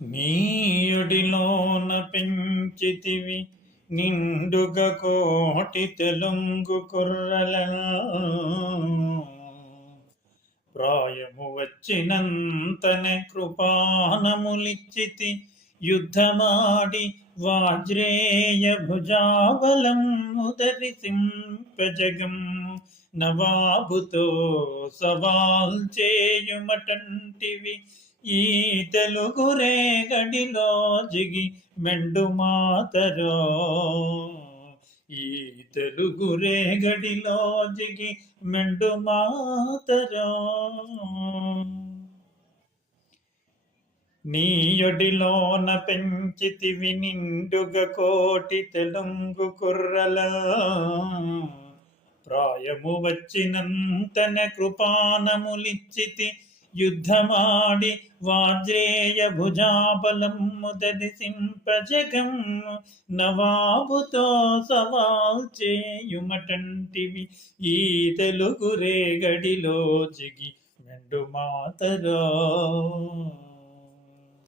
నీయుడిలోన పెంచితివి నిండుగ కోటి తెలుంగు కుర్రలను ప్రాయము వచ్చినంతనే కృపానములిచ్చితి యుద్ధమాడి వాజ్రేయ భుజాబలం ధరిసింపజగము నవాబుతో సవాల్ చేయుమటంటివి ఈ తెలుగు రేగడిలో జిగి మెండు మాతరో ఈ తెలుగు రేగడిలో జిగి మెండు మాతరో నీయొడిలోన పెంచితివి నిండుగ కోటి తెలుంగు కుర్రల ప్రాయము వచ్చినంతన కృపానములిచ్చితి యుద్ధమాడి వాజ్రేయ భుజాబలము ధరిసింపజగము నవాబుతో సవాల్ చేయుమటంటివి ఈ తెలుగు రేగడిలో జిగి మెండు మాతరో